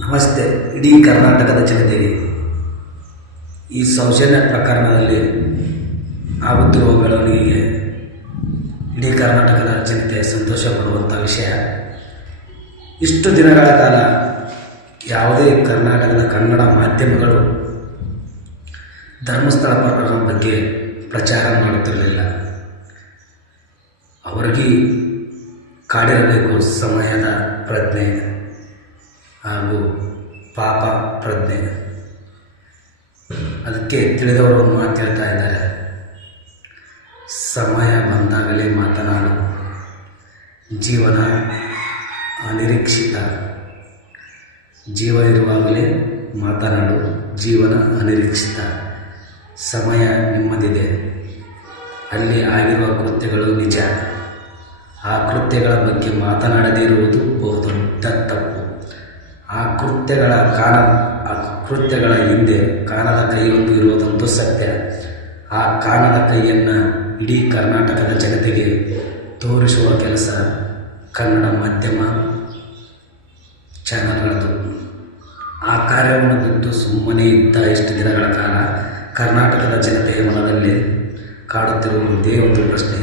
ನಮಸ್ತೆ. ಇಡೀ ಕರ್ನಾಟಕದ ಜನತೆಗೆ ಈ ಸೌಜನ್ಯ ಪ್ರಕರಣದಲ್ಲಿ ಆಗುತ್ತಿರುವ ಬೆಳವಣಿಗೆಗೆ ಇಡೀ ಕರ್ನಾಟಕದ ಜನತೆ ಸಂತೋಷ ಪಡುವಂಥ ವಿಷಯ. ಇಷ್ಟು ದಿನಗಳ ಕಾಲ ಯಾವುದೇ ಕರ್ನಾಟಕದ ಕನ್ನಡ ಮಾಧ್ಯಮಗಳು ಧರ್ಮಸ್ಥಳ ಪ್ರಕರಣದ ಬಗ್ಗೆ ಪ್ರಚಾರ ಮಾಡುತ್ತಿರಲಿಲ್ಲ. ಅವರಿಗೆ ಕಾಡಿರಬೇಕು ಸಮಯದ ಪ್ರಜ್ಞೆ ಹಾಗೂ ಪಾಪ ಪ್ರಜ್ಞೆ. ಅದಕ್ಕೆ ತಿಳಿದವರು ಒಂದು ಮಾತು ಹೇಳ್ತಾ ಇದ್ದಾರೆ, ಸಮಯ ಬಂದಾಗಲೇ ಮಾತನಾಡು, ಜೀವನ ಅನಿರೀಕ್ಷಿತ. ಜೀವ ಇರುವಾಗಲೇ ಮಾತನಾಡು, ಜೀವನ ಅನಿರೀಕ್ಷಿತ. ಸಮಯ ನಿಮ್ಮದಿದೆ, ಅಲ್ಲಿ ಆಗಿರುವ ಕೃತ್ಯಗಳು ನಿಜ. ಆ ಕೃತ್ಯಗಳ ಬಗ್ಗೆ ಮಾತನಾಡದೇ ಇರುವುದು ಬಹುದೊಡ್ಡ ತಪ್ಪು. ಆ ಕೃತ್ಯಗಳ ಹಿಂದೆ ಕಾಣದ ಕೈಯೊಂದು ಇರುವುದಂತೂ ಸತ್ಯ. ಆ ಕಾಣದ ಕೈಯನ್ನು ಇಡೀ ಕರ್ನಾಟಕದ ಜನತೆಗೆ ತೋರಿಸುವ ಕೆಲಸ ಕನ್ನಡ ಮಾಧ್ಯಮ ಚಾನಲ್ಗಳದು. ಆ ಕಾರ್ಯವನ್ನು ಬಿಟ್ಟು ಸುಮ್ಮನೆ ಇದ್ದ ಇಷ್ಟು ದಿನಗಳ ಕಾಲ ಕರ್ನಾಟಕದ ಜನತೆಯ ಮನದಲ್ಲಿ ಕಾಡುತ್ತಿರುವ ಒಂದೇ ಒಂದು ಪ್ರಶ್ನೆ,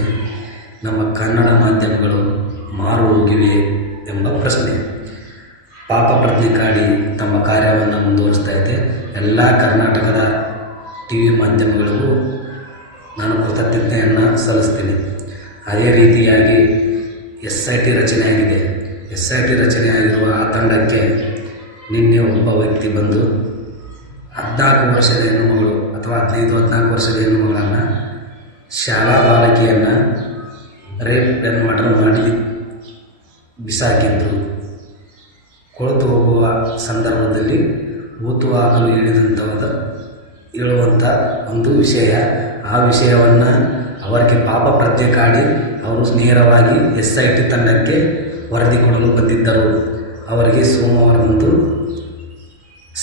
ನಮ್ಮ ಕನ್ನಡ ಮಾಧ್ಯಮಗಳು ಮಾರು ಹೋಗಿವೆ ಎಂಬ ಪ್ರಶ್ನೆ. ಪಾಪ ಪ್ರಜ್ಞೆ ಕಾಡಿ ತಮ್ಮ ಕಾರ್ಯವನ್ನು ಮುಂದುವರಿಸ್ತಾ ಇದೆ. ಎಲ್ಲ ಕರ್ನಾಟಕದ ಟಿ ವಿ ಮಾಧ್ಯಮಗಳಿಗೂ ನಾನು ಕೃತಜ್ಞತೆಯನ್ನು ಸಲ್ಲಿಸ್ತೀನಿ. ಅದೇ ರೀತಿಯಾಗಿ SIT ರಚನೆಯಾಗಿದೆ. SIT ರಚನೆಯಾಗಿರುವ ಆ ತಂಡಕ್ಕೆ ನಿನ್ನೆ ಒಬ್ಬ ವ್ಯಕ್ತಿ ಬಂದು 14 ವರ್ಷದ ಹೆಣ್ಣುಮಗಳು ಅಥವಾ 15-14 ವರ್ಷದ ಹೆಣ್ಣುಮಗಳನ್ನು ಶಾಲಾ ಬಾಲಕಿಯನ್ನು ರೇಪ್ ಆ್ಯಂಡ್ ಮರ್ಡರ್ ಮಾಡಿ ಬಿಸಾಕಿದ್ರು. ಕೊಳೆತು ಹೋಗುವ ಸಂದರ್ಭದಲ್ಲಿ ಊತುವಾಗಲು ಹೇಳುವಂಥ ಒಂದು ವಿಷಯ. ಆ ವಿಷಯವನ್ನು ಅವರಿಗೆ ಪಾಪ ಪ್ರಜ್ಞೆ ಕಾಡಿ ಅವರು ನೇರವಾಗಿ SIT ತಂಡಕ್ಕೆ ವರದಿ ಕೊಡಲು ಬಂದಿದ್ದರು. ಅವರಿಗೆ ಸೋಮವಾರದಂದು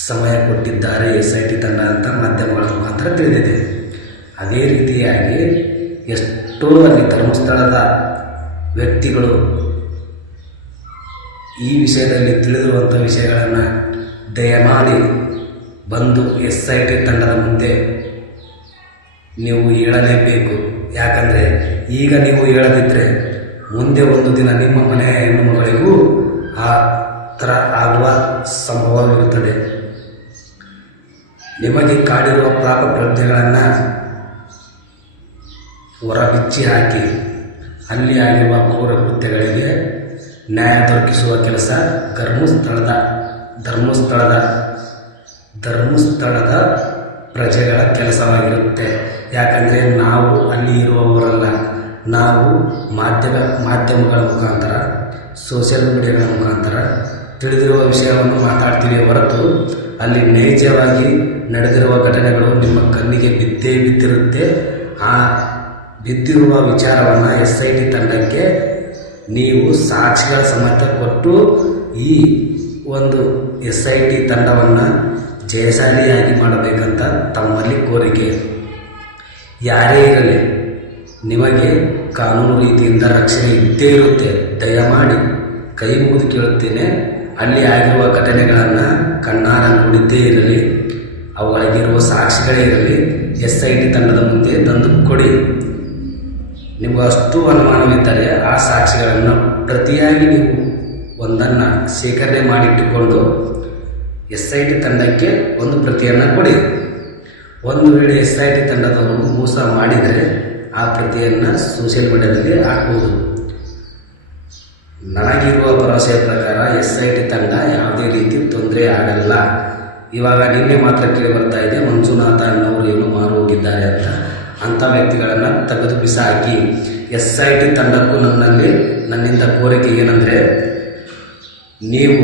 ಸಮಯ ಕೊಟ್ಟಿದ್ದಾರೆ SIT ತಂಡ ಅಂತ ಮಾಧ್ಯಮಗಳ ಮುಖಾಂತರ ತಿಳಿದಿದೆ. ಅದೇ ರೀತಿಯಾಗಿ ಎಷ್ಟೋ ಅಲ್ಲಿ ಧರ್ಮಸ್ಥಳದ ವ್ಯಕ್ತಿಗಳು ಈ ವಿಷಯದಲ್ಲಿ ತಿಳಿದಿರುವಂಥ ವಿಷಯಗಳನ್ನು ದಯಮಾಡಿ ಬಂದು SIT ತಂಡದ ಮುಂದೆ ನೀವು ಹೇಳಲೇಬೇಕು. ಯಾಕಂದರೆ ಈಗ ನೀವು ಹೇಳದಿದ್ದರೆ ಮುಂದೆ ಒಂದು ದಿನ ನಿಮ್ಮ ಮನೆಯ ಹೆಣ್ಣುಮಗಳಿಗೂ ಆ ಥರ ಆಗುವ ಸಂಭವವಿರುತ್ತದೆ. ನಿಮಗೆ ಕಾಡಿರುವ ಪಾಪ ಪ್ರಜ್ಞೆಗಳನ್ನು ಹೊರಬಿಚ್ಚಿ ಹಾಕಿ ಅಲ್ಲಿ ಆಗಿರುವ ಕ್ರೂರ ಕೃತ್ಯಗಳಿಗೆ ನ್ಯಾಯ ದೊರಕಿಸುವ ಕೆಲಸ ಧರ್ಮಸ್ಥಳದ ಪ್ರಜೆಗಳ ಕೆಲಸವಾಗಿರುತ್ತೆ. ಯಾಕಂದರೆ ನಾವು ಅಲ್ಲಿ ಇರುವವರಲ್ಲ, ನಾವು ಮಾಧ್ಯಮಗಳ ಮುಖಾಂತರ, ಸೋಷಿಯಲ್ ಮೀಡಿಯಾಗಳ ಮುಖಾಂತರ ತಿಳಿದಿರುವ ವಿಷಯವನ್ನು ಮಾತಾಡ್ತೀವಿ ಹೊರತು ಅಲ್ಲಿ ನೈಜವಾಗಿ ನಡೆದಿರುವ ಘಟನೆಗಳು ನಿಮ್ಮ ಕಣ್ಣಿಗೆ ಬಿದ್ದಿರುತ್ತೆ. ಆ ಬಿದ್ದಿರುವ ವಿಚಾರವನ್ನು SIT ತಂಡಕ್ಕೆ ನೀವು ಸಾಕ್ಷಿಗಳ ಸಮೇತ ಕೊಟ್ಟು ಈ ಒಂದು SIT ತಂಡವನ್ನು ಜಯಶಾಲಿಯಾಗಿ ಮಾಡಬೇಕಂತ ತಮ್ಮಲ್ಲಿ ಕೋರಿಕೆ. ಯಾರೇ ಇರಲಿ, ನಿಮಗೆ ಕಾನೂನು ರೀತಿಯಿಂದ ರಕ್ಷಣೆ ಇದ್ದೇ ಇರುತ್ತೆ. ದಯಮಾಡಿ ಕೈ ಮುಗಿದು ಕೇಳುತ್ತೇನೆ, ಅಲ್ಲಿ ಆಗಿರುವ ಘಟನೆಗಳನ್ನು ಕಣ್ಣಾರ ನೋಡಿದ್ದೇ ಇರಲಿ, ಅವುಗಳಿಗಿರುವ ಸಾಕ್ಷಿಗಳೇ ಇರಲಿ, SIT ತಂಡದ ಮುಂದೆ ತಂದು ಕೊಡಿ. ನಿಮಗೆ ಅಷ್ಟು ಅನುಮಾನವಿದ್ದರೆ ಆ ಸಾಕ್ಷಿಗಳನ್ನು ಪ್ರತಿಯಾಗಿ ನೀವು ಒಂದನ್ನು ಶೇಖರಣೆ ಮಾಡಿಟ್ಟುಕೊಂಡು SIT ತಂಡಕ್ಕೆ ಒಂದು ಪ್ರತಿಯನ್ನು ಕೊಡಿ. ಒಂದು ವೇಳೆ SIT ತಂಡದವರು ಮೋಸ ಮಾಡಿದರೆ ಆ ಪ್ರತಿಯನ್ನು ಸೋಷಿಯಲ್ ಮೀಡಿಯಾದಲ್ಲಿ ಹಾಕಬಹುದು. ನನಗಿರುವ ಭರವಸೆಯ ಪ್ರಕಾರ SIT ತಂಡ ಯಾವುದೇ ರೀತಿ ತೊಂದರೆ ಆಗಲ್ಲ. ಇವಾಗ ನಿನ್ನೆ ಮಾತ್ರ ಕೇಳಿ ಬರ್ತಾ ಇದೆ, ಮಂಜುನಾಥ ಅನ್ನೋರು ಏನು ಮಾರು ಹೋಗಿದ್ದಾರೆ ಅಂತ. ಅಂಥ ವ್ಯಕ್ತಿಗಳನ್ನು ತೆಗೆದು ಬಿಸಾಕಿ. SIT ತಂಡಕ್ಕೂ ನನ್ನಿಂದ ಕೋರಿಕೆ ಏನಂದರೆ, ನೀವು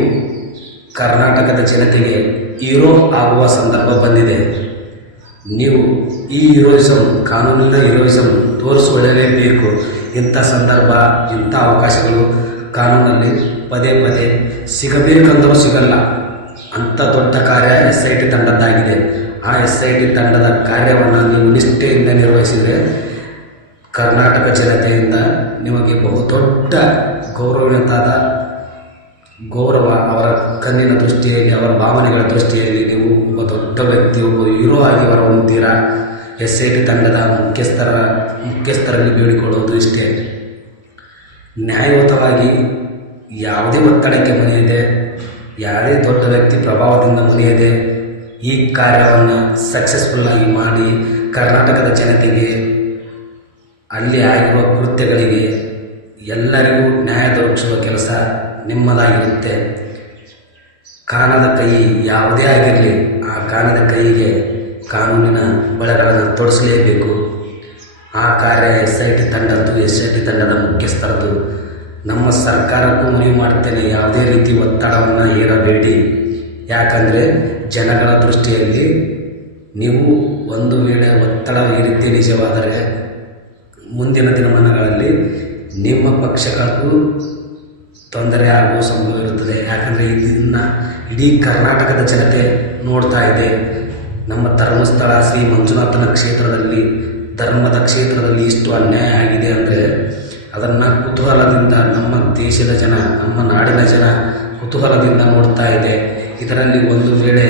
ಕರ್ನಾಟಕದ ಜನತೆಗೆ ಹೀರೋ ಆಗುವ ಸಂದರ್ಭ ಬಂದಿದೆ. ನೀವು ಈ ಹೀರೋಯಿಸಮ್, ಕಾನೂನಿನ ಹೀರೋಯಿಸಮ್ ತೋರಿಸಿಕೊಳ್ಳಲೇಬೇಕು. ಇಂಥ ಸಂದರ್ಭ, ಇಂಥ ಅವಕಾಶಗಳು ಕಾನೂನಲ್ಲಿ ಪದೇ ಪದೇ ಸಿಗಬೇಕಂದರೂ ಸಿಗಲ್ಲ. ಅಂಥ ದೊಡ್ಡ ಕಾರ್ಯ SIT ತಂಡದ್ದಾಗಿದೆ. ಆ SIT ತಂಡದ ಕಾರ್ಯವನ್ನು ನೀವು ನಿಷ್ಠೆಯಿಂದ ನಿರ್ವಹಿಸಿದರೆ ಕರ್ನಾಟಕ ಜನತೆಯಿಂದ ನಿಮಗೆ ಬಹುದೊಡ್ಡ ಗೌರವಯುತವಾದ ಗೌರವ, ಅವರ ಕಣ್ಣಿನ ದೃಷ್ಟಿಯಲ್ಲಿ, ಅವರ ಭಾವನೆಗಳ ದೃಷ್ಟಿಯಲ್ಲಿ ನೀವು ಒಬ್ಬ ದೊಡ್ಡ ವ್ಯಕ್ತಿ, ಒಬ್ಬ ಹೀರೋ ಆಗಿ ಹೊರಹೊಮ್ಮುತ್ತೀರಾ. SIT ತಂಡದ ಮುಖ್ಯಸ್ಥರಲ್ಲಿ ಬೇಡಿಕೊಳ್ಳುವುದು ಇಷ್ಟೇ, ನ್ಯಾಯಯುತವಾಗಿ ಯಾವುದೇ ಒತ್ತಡಕ್ಕೆ ಮಣಿಯದೆ, ಯಾವುದೇ ದೊಡ್ಡ ವ್ಯಕ್ತಿ ಪ್ರಭಾವದಿಂದ ಮಣಿಯದೆ ಈ ಕಾರ್ಯವನ್ನು ಸಕ್ಸಸ್ಫುಲ್ಲಾಗಿ ಮಾಡಿ ಕರ್ನಾಟಕದ ಜನತೆಗೆ ಅಲ್ಲಿ ಆಗಿರುವ ಕೃತ್ಯಗಳಿಗೆ ಎಲ್ಲರಿಗೂ ನ್ಯಾಯ ದೊರಕಿಸುವ ಕೆಲಸ ನಿಮ್ಮದಾಗಿರುತ್ತೆ. ಕಾಣದ ಕೈ ಯಾವುದೇ ಆಗಿರಲಿ, ಆ ಕಾಣದ ಕೈಗೆ ಕಾನೂನಿನ ಬಳೆಗಳನ್ನು ತೊಡಿಸಲೇಬೇಕು. ಆ ಕಾರ್ಯ SIT ತಂಡದ್ದು, SIT ತಂಡದ ಮುಖ್ಯಸ್ಥರದ್ದು. ನಮ್ಮ ಸರ್ಕಾರಕ್ಕೂ ಮನವಿ ಮಾಡ್ತೇನೆ, ಯಾವುದೇ ರೀತಿ ಒತ್ತಡವನ್ನು ಹೇರಬೇಡಿ. ಯಾಕಂದರೆ ಜನಗಳ ದೃಷ್ಟಿಯಲ್ಲಿ ನೀವು ಒಂದು ವೇಳೆ ಒತ್ತಡ ಈ ರೀತಿ ನಿಜವಾದರೆ ಮುಂದಿನ ದಿನಮಾನಗಳಲ್ಲಿ ನಿಮ್ಮ ಪಕ್ಷಕ್ಕೂ ತೊಂದರೆ ಆಗುವ ಸಂಭವ ಇರುತ್ತದೆ. ಯಾಕಂದರೆ ಇದನ್ನು ಇಡೀ ಕರ್ನಾಟಕದ ಜನತೆ ನೋಡ್ತಾ ಇದೆ. ನಮ್ಮ ಧರ್ಮಸ್ಥಳ ಶ್ರೀ ಮಂಜುನಾಥನ ಕ್ಷೇತ್ರದಲ್ಲಿ, ಧರ್ಮದ ಕ್ಷೇತ್ರದಲ್ಲಿ ಇಷ್ಟು ಅನ್ಯಾಯ ಆಗಿದೆ ಅಂದರೆ ಅದನ್ನು ಕುತೂಹಲದಿಂದ ನಮ್ಮ ದೇಶದ ಜನ, ನಮ್ಮ ನಾಡಿನ ಜನ ಕುತೂಹಲದಿಂದ ನೋಡ್ತಾ ಇದೆ. ಇದರಲ್ಲಿ ಒಂದು ವೇಳೆ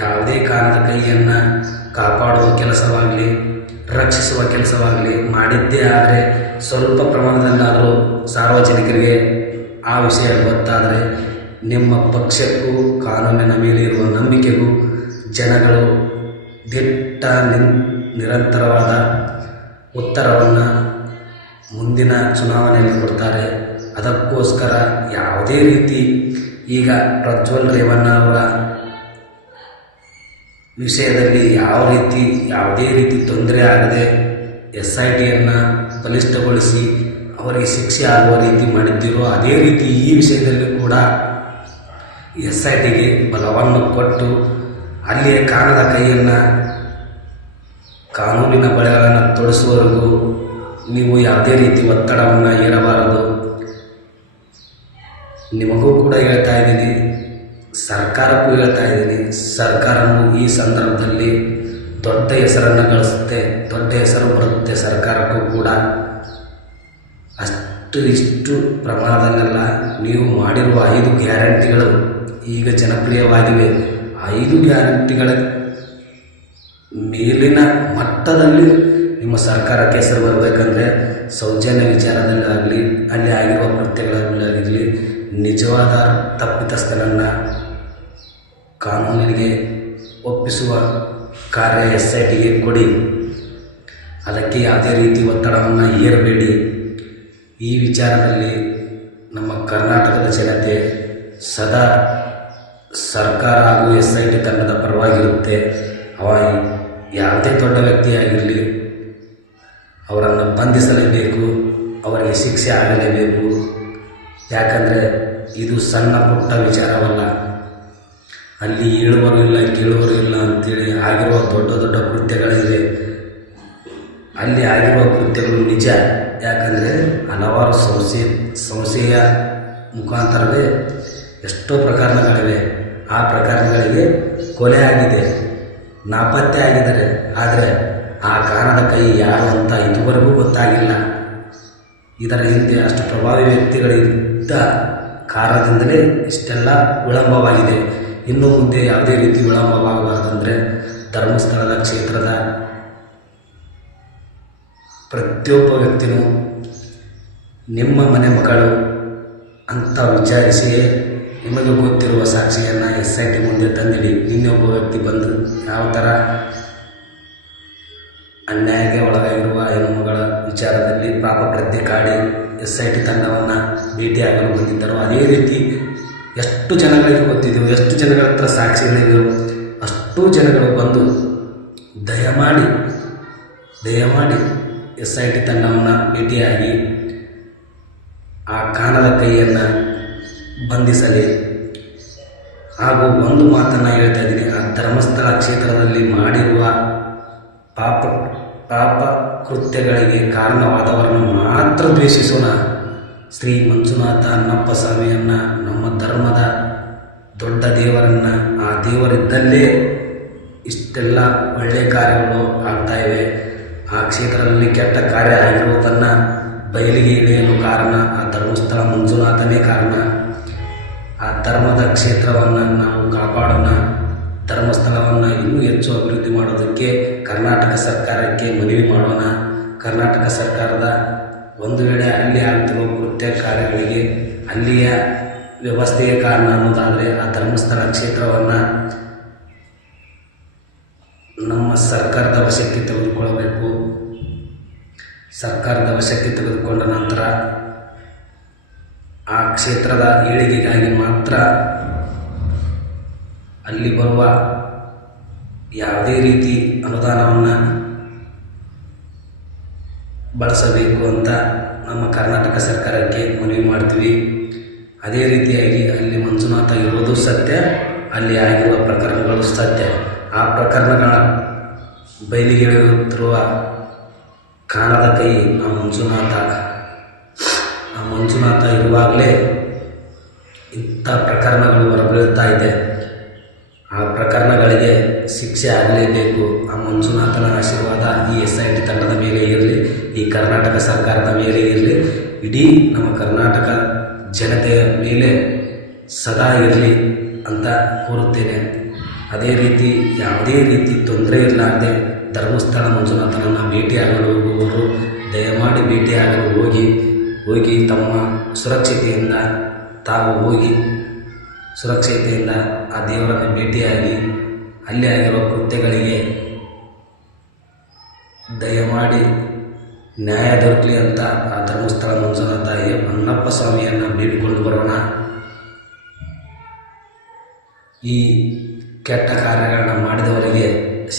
ಯಾವುದೇ ಕಾರಣದ ಕೈಯನ್ನು ಕಾಪಾಡುವ ಕೆಲಸವಾಗಲಿ, ರಕ್ಷಿಸುವ ಕೆಲಸವಾಗಲಿ ಮಾಡಿದ್ದೇ ಆದರೆ ಸ್ವಲ್ಪ ಪ್ರಮಾಣದಲ್ಲಾದರೂ ಸಾರ್ವಜನಿಕರಿಗೆ ಆ ವಿಷಯ ಗೊತ್ತಾದರೆ ನಿಮ್ಮ ಪಕ್ಷಕ್ಕೂ ಕಾನೂನಿನ ಮೇಲೆ ಇರುವ ನಂಬಿಕೆಗೂ ಜನಗಳು ದಿಟ್ಟ ನಿರಂತರವಾದ ಉತ್ತರವನ್ನು ಮುಂದಿನ ಚುನಾವಣೆಯಲ್ಲಿ ಕೊಡ್ತಾರೆ. ಅದಕ್ಕೋಸ್ಕರ ಯಾವುದೇ ರೀತಿ ಈಗ ಪ್ರಜ್ವಲ್ ರೇವಣ್ಣ ಅವರ ವಿಷಯದಲ್ಲಿ ಯಾವುದೇ ರೀತಿ ತೊಂದರೆ ಆಗದೆ SITಯನ್ನು ಬಲಿಷ್ಠಗೊಳಿಸಿ ಅವರಿಗೆ ಶಿಕ್ಷೆ ಆಗುವ ರೀತಿ ಮಾಡಿದ್ದೀರೋ ಅದೇ ರೀತಿ ಈ ವಿಷಯದಲ್ಲಿ ಕೂಡ SITಗೆ ಬಲವನ್ನು ಕೊಟ್ಟು ಅಲ್ಲಿಯೇ ಕಾಣದ ಕೈಯನ್ನು, ಕಾನೂನಿನ ಬಳೆಗಳನ್ನು ತೊಡಿಸುವವರೆಗೂ ನೀವು ಯಾವುದೇ ರೀತಿ ಒತ್ತಡವನ್ನು ಹೇರಬಾರದು. ನಿಮಗೂ ಕೂಡ ಹೇಳ್ತಾ ಇದ್ದೀನಿ, ಸರ್ಕಾರಕ್ಕೂ ಹೇಳ್ತಾ ಇದ್ದೀನಿ. ಸರ್ಕಾರವು ಈ ಸಂದರ್ಭದಲ್ಲಿ ದೊಡ್ಡ ಹೆಸರನ್ನು ಗಳಿಸುತ್ತೆ, ದೊಡ್ಡ ಹೆಸರು ಬರುತ್ತೆ ಸರ್ಕಾರಕ್ಕೂ ಕೂಡ. ಇಷ್ಟು ಪ್ರಮಾಣದಲ್ಲೆಲ್ಲ ನೀವು ಮಾಡಿರುವ 5 ಗ್ಯಾರಂಟಿಗಳು ಈಗ ಜನಪ್ರಿಯವಾಗಿವೆ. 5 ಗ್ಯಾರಂಟಿಗಳ ಮೇಲಿನ ಮಟ್ಟದಲ್ಲಿ ನಿಮ್ಮ ಸರ್ಕಾರಕ್ಕೆ ಹೆಸರು ಬರಬೇಕಂದ್ರೆ ಸೌಜನ್ಯ ವಿಚಾರದಲ್ಲಾಗಲಿ, ಅಲ್ಲಿ ಆಗಿರುವ ಕೃತ್ಯಗಳಾಗಲಿ ನಿಜವಾದ ತಪ್ಪಿತಸ್ಥರನ್ನು ಕಾನೂನಿಗೆ ಒಪ್ಪಿಸುವ ಕಾರ್ಯ SITಗೆ ಕೊಡಿ. ಅದಕ್ಕೆ ಯಾವುದೇ ರೀತಿ ಒತ್ತಡವನ್ನು ಹೇರಬೇಡಿ. ಈ ವಿಚಾರದಲ್ಲಿ ನಮ್ಮ ಕರ್ನಾಟಕದ ಜನತೆ ಸದಾ ಸರ್ಕಾರ ಹಾಗೂ SIT ತಂಡದ ಪರವಾಗಿರುತ್ತೆ. ಯಾವುದೇ ದೊಡ್ಡ ವ್ಯಕ್ತಿಯಾಗಿರಲಿ ಅವರನ್ನು ಬಂಧಿಸಲೇಬೇಕು, ಅವರಿಗೆ ಶಿಕ್ಷೆ ಆಗಲೇಬೇಕು. ಯಾಕಂದರೆ ಇದು ಸಣ್ಣ ಪುಟ್ಟ ವಿಚಾರವಲ್ಲ. ಅಲ್ಲಿ ಹೇಳುವರು ಇಲ್ಲ, ಕೇಳುವರು ಇಲ್ಲ ಅಂತೇಳಿ ಆಗಿರುವ ದೊಡ್ಡ ದೊಡ್ಡ ಕೃತ್ಯಗಳಿವೆ. ಅಲ್ಲಿ ಆಗಿರುವ ಕೃತ್ಯಗಳು ನಿಜ. ಯಾಕಂದರೆ ಹಲವಾರು ಸಂಶಯ ಮುಖಾಂತರವೇ ಎಷ್ಟೋ ಪ್ರಕರಣಗಳಿವೆ. ಆ ಪ್ರಕರಣಗಳಿಗೆ ಕೊಲೆ ಆಗಿದೆ, ನಾಪತ್ತೆ ಆಗಿದ್ದಾರೆ. ಆದರೆ ಆ ಕಾರಣದ ಕೈ ಯಾರು ಅಂತ ಇದುವರೆಗೂ ಗೊತ್ತಾಗಿಲ್ಲ. ಇದರ ಹಿಂದೆ ಅಷ್ಟು ಪ್ರಭಾವಿ ವ್ಯಕ್ತಿಗಳಿದ್ದ ಕಾರಣದಿಂದಲೇ ಇಷ್ಟೆಲ್ಲ ವಿಳಂಬವಾಗಿದೆ. ಇನ್ನು ಮುಂದೆ ಯಾವುದೇ ರೀತಿ ವಿಳಂಬವಾಗಬಾರ್ದಂದರೆ ಧರ್ಮಸ್ಥಳದ ಕ್ಷೇತ್ರದ ಪ್ರತಿಯೊಬ್ಬ ವ್ಯಕ್ತಿಯೂ ನಿಮ್ಮ ಮನೆ ಮಗಳು ಅಂತ ವಿಚಾರಿಸಿಯೇ ನಿಮಗೆ ಗೊತ್ತಿರುವ ಸಾಕ್ಷಿಯನ್ನು SIT ಮುಂದೆ ತಂದಿಡಿ. ಇನ್ನೊಬ್ಬ ವ್ಯಕ್ತಿ ಬಂದು ಯಾವ ಥರ ಅನ್ಯಾಯಕ್ಕೆ ಒಳಗಾಗಿರುವ ಹೆಣ್ಣುಮಗಳ ವಿಚಾರದಲ್ಲಿ ಪಾಪ ಪ್ರಜ್ಞೆ ಕಾಡಿ SIT ತಂಡವನ್ನು ಭೇಟಿಯಾಗಲು ಬಂದಿದ್ದರು. ಅದೇ ರೀತಿ ಎಷ್ಟು ಜನಗಳಿಗೆ ಗೊತ್ತಿದ್ದೆವು, ಎಷ್ಟು ಜನಗಳ ಹತ್ರ ಸಾಕ್ಷಿಗಳಿದ್ದೆವು, ಅಷ್ಟೂ ಜನಗಳು ಬಂದು ದಯಮಾಡಿ SIT ತಂಡವನ್ನು ಭೇಟಿಯಾಗಿ ಆ ಕಾಣದ ಕೈಯನ್ನು ಬಂಧಿಸಲಿ. ಹಾಗೂ ಒಂದು ಮಾತನ್ನು ಹೇಳ್ತಾ ಇದ್ದೀನಿ, ಆ ಧರ್ಮಸ್ಥಳ ಕ್ಷೇತ್ರದಲ್ಲಿ ಮಾಡಿರುವ ಪಾಪ ಕೃತ್ಯಗಳಿಗೆ ಕಾರಣವಾದವರನ್ನು ಮಾತ್ರ ದ್ವೇಷಿಸೋಣ. ಶ್ರೀ ಮಂಜುನಾಥ ಅಣ್ಣಪ್ಪ ಸ್ವಾಮಿಯನ್ನು, ನಮ್ಮ ಧರ್ಮದ ದೊಡ್ಡ ದೇವರನ್ನು, ಆ ದೇವರಿದ್ದಲ್ಲೇ ಇಷ್ಟೆಲ್ಲ ಒಳ್ಳೆಯ ಕಾರ್ಯಗಳು ಆಗ್ತಾಯಿವೆ. ಆ ಕ್ಷೇತ್ರದಲ್ಲಿ ಕೆಟ್ಟ ಕಾರ್ಯ ಆಗಿರುವುದನ್ನು ಬಯಲಿಗೆ ಇಳಿಯಲು ಕಾರಣ ಆ ಧರ್ಮಸ್ಥಳ ಮಂಜುನಾಥನೇ ಕಾರಣ. ಆ ಧರ್ಮದ ಕ್ಷೇತ್ರವನ್ನು ನಾವು ಕಾಪಾಡೋಣ. ಧರ್ಮಸ್ಥಳವನ್ನು ಇನ್ನೂ ಹೆಚ್ಚು ಅಭಿವೃದ್ಧಿ ಮಾಡೋದಕ್ಕೆ ಕರ್ನಾಟಕ ಸರ್ಕಾರಕ್ಕೆ ಮನವಿ ಮಾಡೋಣ. ಕರ್ನಾಟಕ ಸರ್ಕಾರದ ಒಂದು ವೇಳೆ ಅಲ್ಲಿ ಆಗ್ತಿರುವ ಕೃತ್ಯ ಕಾರ್ಯಗಳಿಗೆ ಅಲ್ಲಿಯ ವ್ಯವಸ್ಥೆಗೆ ಕಾರಣ ಅನ್ನೋದಾದರೆ ಆ ಧರ್ಮಸ್ಥಳ ಕ್ಷೇತ್ರವನ್ನು ನಮ್ಮ ಸರ್ಕಾರದ ವಶಕ್ಕೆ ತೆಗೆದುಕೊಳ್ಳಬೇಕು. ಸರ್ಕಾರದ ವಶಕ್ಕೆ ತೆಗೆದುಕೊಂಡ ನಂತರ ಆ ಕ್ಷೇತ್ರದ ಏಳಿಗೆಗಾಗಿ ಮಾತ್ರ ಅಲ್ಲಿ ಬರುವ ಯಾವುದೇ ರೀತಿ ಅನುದಾನವನ್ನು ಬಳಸಬೇಕು ಅಂತ ನಮ್ಮ ಕರ್ನಾಟಕ ಸರ್ಕಾರಕ್ಕೆ ಮನವಿ ಮಾಡ್ತೀವಿ. ಅದೇ ರೀತಿಯಾಗಿ ಅಲ್ಲಿ ಮಂಜುನಾಥ ಇರುವುದು ಸತ್ಯ, ಅಲ್ಲಿ ಆಗಿರುವ ಪ್ರಕರಣಗಳು ಸತ್ಯ. ಆ ಪ್ರಕರಣಗಳ ಬಯಲಿಗೆಳೆಯುತ್ತಿರುವ ಕಾಣದ ಕೈ ಆ ಮಂಜುನಾಥ ಇರುವಾಗಲೇ ಇಂಥ ಪ್ರಕರಣಗಳು ಹೊರಬೀಳ್ತಾ ಇದೆ. ಆ ಪ್ರಕರಣಗಳಿಗೆ ಶಿಕ್ಷೆ ಆಗಲೇಬೇಕು. ಆ ಮಂಜುನಾಥನ ಆಶೀರ್ವಾದ ಈ SIT ತಂಡದ ಮೇಲೆ ಇರಲಿ, ಈ ಕರ್ನಾಟಕ ಸರ್ಕಾರದ ಮೇಲೆ ಇರಲಿ, ಇಡೀ ನಮ್ಮ ಕರ್ನಾಟಕ ಜನತೆಯ ಮೇಲೆ ಸದಾ ಇರಲಿ ಅಂತ ಕೋರುತ್ತೇನೆ. ಅದೇ ರೀತಿ ಯಾವುದೇ ರೀತಿ ತೊಂದರೆ ಇರಲಾರದೆ ಧರ್ಮಸ್ಥಳ ಮಂಜುನಾಥನನ್ನು ಭೇಟಿಯಾಗಲು ಹೋಗುವವರು ದಯಮಾಡಿ ಭೇಟಿಯಾಗಲು ಹೋಗಿ ತಮ್ಮ ಸುರಕ್ಷತೆಯಿಂದ ತಾವು ಹೋಗಿ ಸುರಕ್ಷತೆಯಿಂದ ಆ ದೇವರನ್ನು ಭೇಟಿಯಾಗಿ ಅಲ್ಲಿ ಆಗಿರುವ ಕೃತ್ಯಗಳಿಗೆ ದಯಮಾಡಿ ನ್ಯಾಯ ದೊರಕಲಿ ಅಂತ ಆ ಧರ್ಮಸ್ಥಳ ಮಂಜುನಾಥ ಅಣ್ಣಪ್ಪ ಸ್ವಾಮಿಯನ್ನು ಬೇಡಿಕೊಂಡು ಬರೋಣ. ಈ ಕೆಟ್ಟ ಕಾರ್ಯಗಳನ್ನ ಮಾಡಿದವರಿಗೆ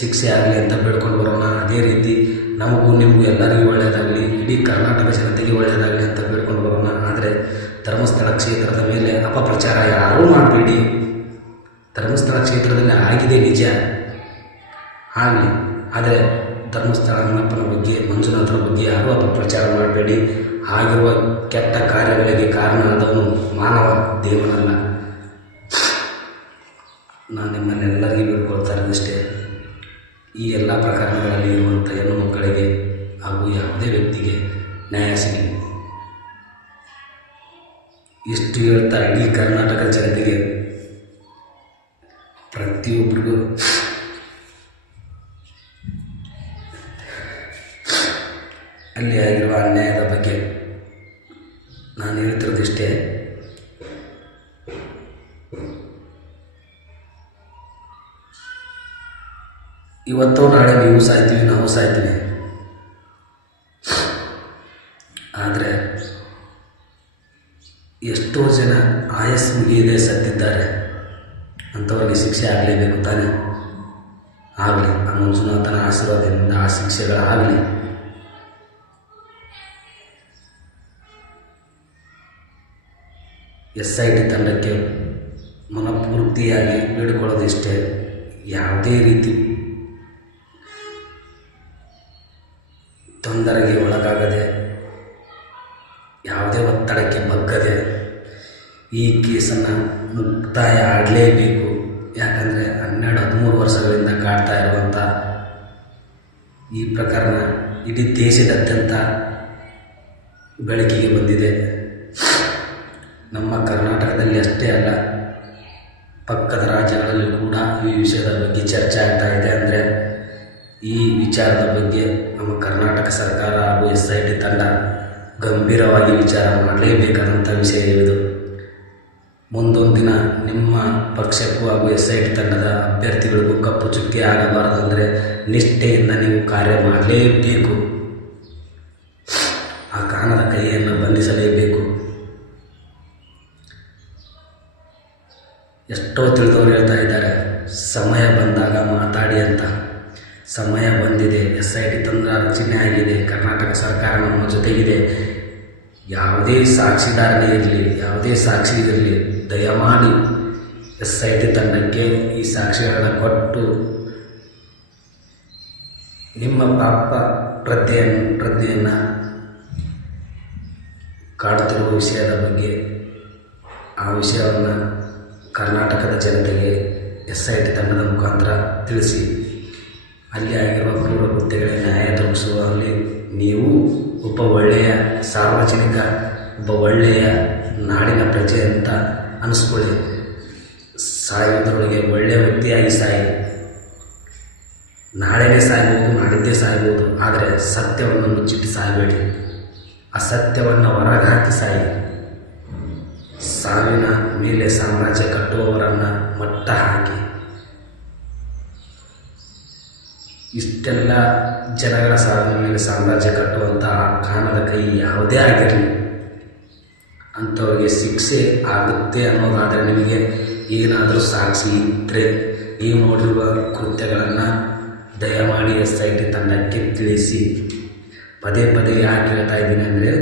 ಶಿಕ್ಷೆ ಆಗಲಿ ಅಂತ ಬೇಡ್ಕೊಂಡು ಬರೋಣ. ಅದೇ ರೀತಿ ನಮಗೂ ನಿಮಗೂ ಎಲ್ಲರಿಗೂ ಒಳ್ಳೆಯದಾಗಲಿ, ಇಡೀ ಕರ್ನಾಟಕ ಜನತೆಗೆ ಒಳ್ಳೆಯದಾಗಲಿ ಅಂತ ಬೇಡ್ಕೊಂಡು ಬರೋಣ. ಆದರೆ ಧರ್ಮಸ್ಥಳ ಕ್ಷೇತ್ರದ ಮೇಲೆ ಅಪಪ್ರಚಾರ ಯಾರೂ ಮಾಡಬೇಡಿ. ಧರ್ಮಸ್ಥಳ ಕ್ಷೇತ್ರದಲ್ಲಿ ಆಗಿದೆ ನಿಜ ಆಗಲಿ, ಆದರೆ ಧರ್ಮಸ್ಥಳ ಅಣ್ಣಪ್ಪನ ಬಗ್ಗೆ ಮಂಜುನಾಥನ ಬಗ್ಗೆ ಯಾರೂ ಅಪಪ್ರಚಾರ ಮಾಡಬೇಡಿ. ಆಗಿರುವ ಕೆಟ್ಟ ಕಾರ್ಯಗಳಿಗೆ ಕಾರಣವಾದವನು ಮಾನವ, ದೇವನಲ್ಲ. ನಾನು ನಿಮ್ಮನ್ನೆಲ್ಲರಿಗೂ ಬೇಡ್ಕೊಳ್ತಾ ಇರೋದಷ್ಟೇ, ಈ ಎಲ್ಲ ಪ್ರಕರಣಗಳಲ್ಲಿ ಇರುವಂಥ ಹೆಣ್ಣು ಮಕ್ಕಳಿಗೆ ಹಾಗೂ ಯಾವುದೇ ವ್ಯಕ್ತಿಗೆ ನ್ಯಾಯ ಸಿಗಲಿ. ಇಷ್ಟು ಹೇಳ್ತಾ ಇಡೀ ಕರ್ನಾಟಕ ಜನತೆಗೆ ಪ್ರತಿಯೊಬ್ಬರಿಗೂ ಅಲ್ಲಿ ಆಗಿರುವ ಅನ್ಯಾಯದ ಬಗ್ಗೆ ನಾನು ಹೇಳ್ತಿರೋದಿಷ್ಟೇ. ಇವತ್ತು ನಾಳೆ ನೀವು ಸಾಯ್ತೀವಿ, ನಾವು ಸಾಯ್ತೀವಿ. ಆದರೆ ಎಷ್ಟೋ ಜನ ಆಯಸ್ಸು ಮುಗಿಯದೆ ಸತ್ತಿದ್ದಾರೆ. ಅಂಥವ್ರಿಗೆ ಶಿಕ್ಷೆ ಆಗಲೇಬೇಕು ತಾನೇ? ಆಗಲಿ, ಆ ಮಂಜುನಾಥನ ಆಶೀರ್ವಾದದಿಂದ ಆ ಶಿಕ್ಷೆಗಳಾಗಲಿ. SIT ತಂಡಕ್ಕೆ ಮನಪೂರ್ತಿಯಾಗಿ ಬೇಡಿಕೊಳ್ಳೋದಿಷ್ಟೇ, ಯಾವುದೇ ರೀತಿ ತೊಂದರೆಗೆ ಒಳಗಾಗದೆ, ಯಾವುದೇ ಒತ್ತಡಕ್ಕೆ ಬಗ್ಗದೆ ಈ ಕೇಸನ್ನು ಮುಕ್ತಾಯ ಆಗಲೇಬೇಕು. ಯಾಕಂದರೆ 12-13 ವರ್ಷಗಳಿಂದ ಕಾಡ್ತಾ ಇರುವಂಥ ಈ ಪ್ರಕರಣ ಇಡೀ ದೇಶದಾದ್ಯಂತ ಬೆಳಕಿಗೆ ಬಂದಿದೆ. ನಮ್ಮ ಕರ್ನಾಟಕದಲ್ಲಿ ಅಷ್ಟೇ ಅಲ್ಲ, ಪಕ್ಕದ ರಾಜ್ಯಗಳಲ್ಲಿ ಕೂಡ ಈ ವಿಷಯದ ಬಗ್ಗೆ ಚರ್ಚೆ ಆಗ್ತಾ ಇದೆ. ಅಂದರೆ ಈ ವಿಚಾರದ ಬಗ್ಗೆ ನಮ್ಮ ಕರ್ನಾಟಕ ಸರ್ಕಾರ ಹಾಗೂ SIT ತಂಡ ಗಂಭೀರವಾಗಿ ವಿಚಾರ ಮಾಡಲೇಬೇಕಾದಂಥ ವಿಷಯ ಇದು. ಮುಂದೊಂದು ದಿನ ನಿಮ್ಮ ಪಕ್ಷಕ್ಕೂ ಹಾಗೂ SIT ತಂಡದ ಅಭ್ಯರ್ಥಿಗಳಿಗೂ ಕಪ್ಪು ಚುಕ್ಕೆ ಆಗಬಾರದಂದರೆ ನಿಷ್ಠೆಯಿಂದ ನೀವು ಕಾರ್ಯ ಮಾಡಲೇಬೇಕು. ಆ ಕಾಣದ ಕೈಯನ್ನು ಬಂಧಿಸಲೇಬೇಕು. ಎಷ್ಟೋ ತಿಳಿದವರು ಹೇಳ್ತಾ ಇದ್ದಾರೆ, ಸಮಯ ಬಂದಾಗ ಮಾತಾಡಿ ಅಂತ. ಸಮಯ ಬಂದಿದೆ. SIT ತಂಡ ರಚನೆ ಆಗಿದೆ. ಕರ್ನಾಟಕ ಸರ್ಕಾರ ನಮ್ಮ ಜೊತೆಗಿದೆ. ಯಾವುದೇ ಸಾಕ್ಷಿದಾರನೇ ಇರಲಿ, ಯಾವುದೇ ಸಾಕ್ಷಿ ಇರಲಿ, ದಯಮಾಡಿ SIT ತಂಡಕ್ಕೆ ಈ ಸಾಕ್ಷಿಗಳನ್ನು ಕೊಟ್ಟು ನಿಮ್ಮ ಪಾಪ ಪ್ರಜ್ಞೆಯನ್ನು ಕಾಡುತ್ತಿರುವ ವಿಷಯದ ಬಗ್ಗೆ ಆ ವಿಷಯವನ್ನು ಕರ್ನಾಟಕದ ಜನತೆಗೆ SIT ತಂಡದ ಮುಖಾಂತರ ತಿಳಿಸಿ ಅಲ್ಲಿ ಆಗಿರುವ ಕ್ರೂರ ಕೃತ್ಯಗಳಿಗೆ ನ್ಯಾಯ ದೊರಕಿಸುವಲ್ಲಿ ನೀವು ಒಬ್ಬ ಒಳ್ಳೆಯ ಸಾರ್ವಜನಿಕ, ಒಬ್ಬ ಒಳ್ಳೆಯ ನಾಡಿನ ಪ್ರಜೆ ಅಂತ ಅನಿಸ್ಕೊಳ್ಳಿ. ಸಾಯುವುದರೊಳಗೆ ಒಳ್ಳೆಯ ವ್ಯಕ್ತಿಯಾಗಿ ಸಾಯಿ. ನಾಳೆನೇ ಸಾಯ್ಬೋದು, ನಾಡಿದ್ದೇ ಸಾಯ್ಬೋದು, ಆದರೆ ಸತ್ಯವನ್ನು ಮುಚ್ಚಿಟ್ಟು ಸಾಯಬೇಡಿ. ಅಸತ್ಯವನ್ನು ಹೊರಗೆ ಹಾಕಿ ಸಾಯಿ. ಸಾವಿನ ಮೇಲೆ ಸಾಮ್ರಾಜ್ಯ ಕಟ್ಟುವವರನ್ನು ಮಟ್ಟ ಹಾಕಿ. ಇಷ್ಟೆಲ್ಲ ಜನಗಳ ಸಾವಿನ ಮೇಲೆ ಸಾಮ್ರಾಜ್ಯ ಕಟ್ಟುವಂತಹ ಕಾಣದ ಕೈ ಯಾವುದೇ ಆಗಿರಲಿ ಅಂಥವ್ರಿಗೆ ಶಿಕ್ಷೆ ಆಗುತ್ತೆ ಅನ್ನೋದಾದರೆ ನಿಮಗೆ ಏನಾದರೂ ಸಾಕ್ಷಿ ಇದ್ದರೆ ನೀವು ನೋಡಿರುವ ಕೃತ್ಯಗಳನ್ನು ದಯಮಾಡಿ SIT ತಂಡಕ್ಕೆ ತಿಳಿಸಿ. ಪದೇ ಪದೇ ಯಾಕೆ ಹೇಳ್ತಾ ಇದ್ದೀನಿ ಅಂದರೆ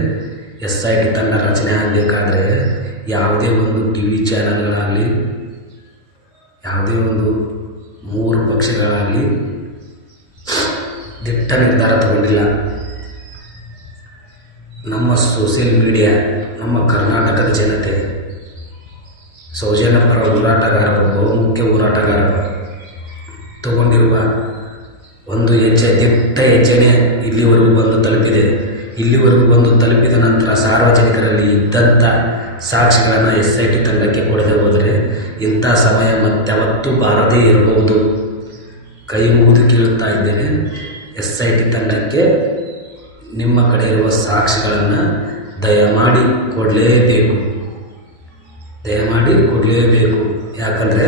SIT ತಂಡ ರಚನೆ ಆಗಬೇಕಾದ್ರೆ ಯಾವುದೇ ಒಂದು TV ಚಾನಲ್ಗಳಾಗಲಿ, ಯಾವುದೇ ಒಂದು 3 ಪಕ್ಷಗಳಾಗಲಿ ದಿಟ್ಟ ನಿರ್ಧಾರ ತಗೊಂಡಿಲ್ಲ. ನಮ್ಮ ಸೋಷಿಯಲ್ ಮೀಡಿಯಾ, ನಮ್ಮ ಕರ್ನಾಟಕದ ಜನತೆ, ಸೌಜನ್ಯ ಪರ ಹೋರಾಟಗಾರರು, ಬಹುಮುಖ್ಯ ಹೋರಾಟಗಾರರು ತಗೊಂಡಿರುವ ಒಂದು ದಿಟ್ಟ ಹೆಜ್ಜೆನೇ ಇಲ್ಲಿವರೆಗೂ ಬಂದು ತಲುಪಿದೆ. ಇಲ್ಲಿವರೆಗೂ ಬಂದು ತಲುಪಿದ ನಂತರ ಸಾರ್ವಜನಿಕರಲ್ಲಿ ಇದ್ದಂಥ ಸಾಕ್ಷಿಗಳನ್ನು SIT ತಂಡಕ್ಕೆ ಕೊಡದೆ ಹೋದರೆ ಇಂಥ ಸಮಯ ಮತ್ಯಾವತ್ತೂ ಬಾರದೇ ಇರಬಹುದು. ಕೈ ಮುಗಿದು ಕೇಳುತ್ತಾ ಇದ್ದೇನೆ, SIT ತಂಡಕ್ಕೆ ನಿಮ್ಮ ಕಡೆ ಇರುವ ಸಾಕ್ಷಿಗಳನ್ನು ದಯಮಾಡಿ ಕೊಡಲೇಬೇಕು. ಯಾಕಂದರೆ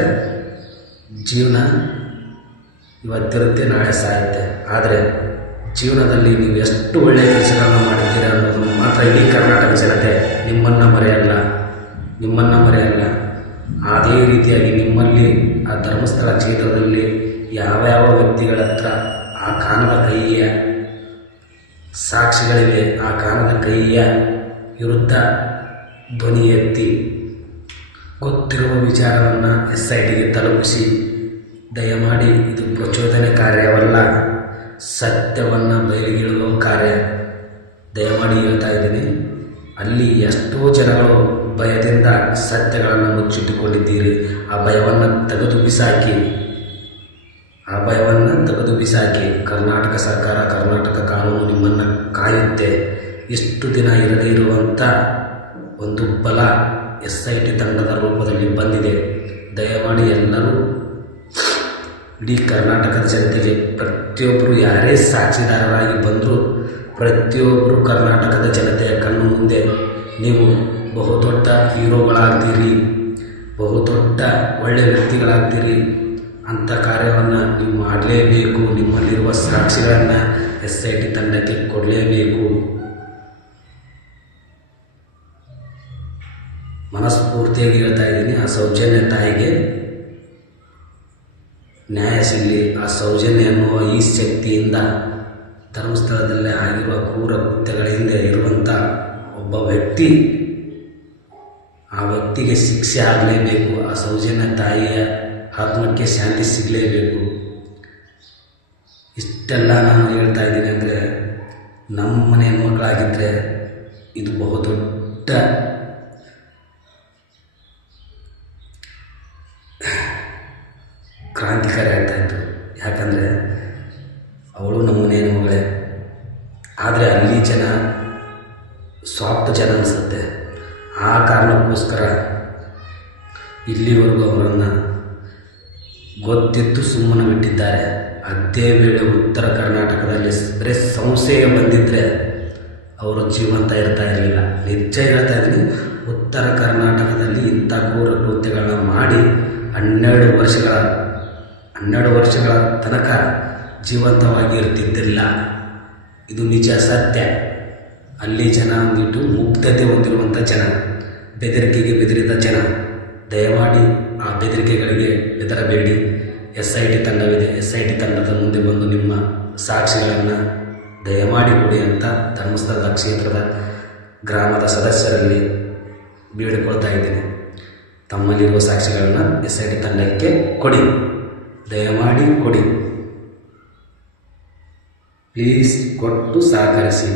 ಜೀವನ ಇವತ್ತಿರುತ್ತೆ, ನಾಳೆ ಸಾಯುತ್ತೆ. ಆದರೆ ಜೀವನದಲ್ಲಿ ನೀವು ಎಷ್ಟು ಒಳ್ಳೆಯ ಕೆಲಸಗಳನ್ನು ಮಾಡಿದ್ದೀರಾ ಅನ್ನೋದನ್ನು ಮಾತ್ರ ಇಡೀ ಕರ್ನಾಟಕ ಜನತೆ ನಿಮ್ಮನ್ನು ಮರೆಯಲ್ಲ. ಅದೇ ರೀತಿಯಾಗಿ ನಿಮ್ಮಲ್ಲಿ ಆ ಧರ್ಮಸ್ಥಳ ಕ್ಷೇತ್ರದಲ್ಲಿ ಯಾವ ವ್ಯಕ್ತಿಗಳ ಹತ್ರ ಆ ಕಾಣದ ಕೈಯ ಸಾಕ್ಷಿಗಳಿವೆ, ಆ ಕಾಣದ ಕೈಯ ವಿರುದ್ಧ ಧ್ವನಿ ಎತ್ತಿ ಗೊತ್ತಿರುವ ವಿಚಾರವನ್ನು SITಗೆ ತಲುಪಿಸಿ. ದಯಮಾಡಿ ಇದು ಪ್ರಚೋದನೆ ಕಾರ್ಯವಲ್ಲ, ಸತ್ಯವನ್ನು ಬಯಲಿಗಿಳುವ ಕಾರ್ಯ. ದಯಮಾಡಿ ಹೇಳ್ತಾ ಇದ್ದೀನಿ. ಅಲ್ಲಿ ಎಷ್ಟೋ ಜನಗಳು ಭಯದಿಂದ ಸತ್ಯಗಳನ್ನು ಮುಚ್ಚಿಟ್ಟುಕೊಂಡಿದ್ದೀರಿ. ಆ ಭಯವನ್ನು ತೆಗೆದು ಬಿಸಾಕಿ. ಕರ್ನಾಟಕ ಸರ್ಕಾರ, ಕರ್ನಾಟಕ ಕಾನೂನು ನಿಮ್ಮನ್ನು ಕಾಯುತ್ತೆ. ಇಷ್ಟು ದಿನ ಇರದೇ ಇರುವಂಥ ಒಂದು ಬಲ SIT ತಂಡದ ರೂಪದಲ್ಲಿ ಬಂದಿದೆ. ದಯಮಾಡಿ ಎಲ್ಲರೂ ಇಡೀ ಕರ್ನಾಟಕದ ಜನತೆಗೆ ಪ್ರತಿಯೊಬ್ಬರು ಯಾರೇ ಸಾಕ್ಷಿದಾರರಾಗಿ ಬಂದರೂ ಪ್ರತಿಯೊಬ್ಬರು ಕರ್ನಾಟಕದ ಜನತೆಯ ಕಣ್ಣು ಮುಂದೆ ನೀವು ಬಹುದೊಡ್ಡ ಹೀರೋಗಳಾಗ್ತೀರಿ, ಬಹುದೊಡ್ಡ ಒಳ್ಳೆಯ ವ್ಯಕ್ತಿಗಳಾಗ್ತೀರಿ. ಅಂಥ ಕಾರ್ಯವನ್ನು ನೀವು ಮಾಡಲೇಬೇಕು. ನಿಮ್ಮಲ್ಲಿರುವ ಸಾಕ್ಷಿಗಳನ್ನು SIT ತಂಡಕ್ಕೆ ಕೊಡಲೇಬೇಕು. ಮನಸ್ಫೂರ್ತಿಯಾಗಿ ಹೇಳ್ತಾ ಇದ್ದೀನಿ. ಆ ಸೌಜನ್ಯ ತಾಯಿಗೆ ನ್ಯಾಯ ಸಿಗಲಿ. ಆ ಸೌಜನ್ಯ ಎನ್ನುವ ಈ ಶಕ್ತಿಯಿಂದ ಧರ್ಮಸ್ಥಳದಲ್ಲೇ ಆಗಿರುವ ಕ್ರೂರ ಕೃತ್ಯಗಳ ಹಿಂದೆ ಇರುವಂಥ ಒಬ್ಬ ವ್ಯಕ್ತಿ, ಆ ವ್ಯಕ್ತಿಗೆ ಶಿಕ್ಷೆ ಆಗಲೇಬೇಕು. ಆ ಸೌಜನ್ಯ ತಾಯಿಯ ಆತ್ಮಕ್ಕೆ ಶಾಂತಿ ಸಿಗಲೇಬೇಕು. ಇಷ್ಟೆಲ್ಲ ನಾನು ಹೇಳ್ತಾ ಇದ್ದೀನಿ ಅಂದರೆ ನಮ್ಮ ಮನೆ ಹೆಣ್ಮಕ್ಳಾಗಿದ್ದರೆ ಇದು ಬಹುದೊಡ್ಡ ಕ್ರಾಂತಿಕಾರಿ ಆಗ್ತಾಯಿತ್ತು. ಯಾಕಂದರೆ ಅವಳು ನಮ್ಮ ಮನೆ ಹೆಣ್ಮಗಳೇ. ಆದರೆ ಅಲ್ಲಿ ಜನ ಸ್ವಾರ್ಥ ಜನ ಅನಿಸುತ್ತೆ. ಆ ಕಾರಣಕ್ಕೋಸ್ಕರ ಇಲ್ಲಿವರೆಗೂ ಅವರನ್ನು ಗೊತ್ತಿದ್ದು ಸುಮ್ಮನೆ ಬಿಟ್ಟಿದ್ದಾರೆ. ಅದೇ ವೇಳೆ ಉತ್ತರ ಕರ್ನಾಟಕದಲ್ಲಿ ಬರೀ ಸಂಶಯ ಬಂದಿದ್ದರೆ ಅವರು ಜೀವಂತ ಇರ್ತಾ ಇರಲಿಲ್ಲ. ನಿಜ ಹೇಳ್ತಾ ಇದ್ದೀನಿ. ಉತ್ತರ ಕರ್ನಾಟಕದಲ್ಲಿ ಇಂಥ ಕ್ರೂರ ಕೃತ್ಯಗಳನ್ನ ಮಾಡಿ 12 ವರ್ಷಗಳ ತನಕ ಜೀವಂತವಾಗಿ ಇರ್ತಿದ್ದಿಲ್ಲ. ಇದು ನಿಜ, ಸತ್ಯ. ಅಲ್ಲಿ ಜನ ಒಂದಿಟ್ಟು ಮುಗ್ಧತೆ ಹೊಂದಿರುವಂಥ ಜನ, ಬೆದರಿಕೆಗೆ ಬೆದರಿದ ಜನ. ದಯಮಾಡಿ ಆ ಬೆದರಿಕೆಗಳಿಗೆ ಬೆದರಬೇಡಿ. SIT ತಂಡವಿದೆ. SIT ತಂಡದ ಮುಂದೆ ಬಂದು ನಿಮ್ಮ ಸಾಕ್ಷಿಗಳನ್ನು ದಯಮಾಡಿ ಕೊಡಿ ಅಂತ ಧರ್ಮಸ್ಥಳದ ಕ್ಷೇತ್ರದ ಗ್ರಾಮದ ಸದಸ್ಯರಲ್ಲಿ ಬೇಡಿಕೊಳ್ತಾ ಇದ್ದೇನೆ. ತಮ್ಮಲ್ಲಿರುವ ಸಾಕ್ಷಿಗಳನ್ನು SIT ತಂಡಕ್ಕೆ ಕೊಡಿ, ದಯಮಾಡಿ ಕೊಡಿ. ಪ್ಲೀಸ್ ಕೊಟ್ಟು ಸಹಕರಿಸಿ.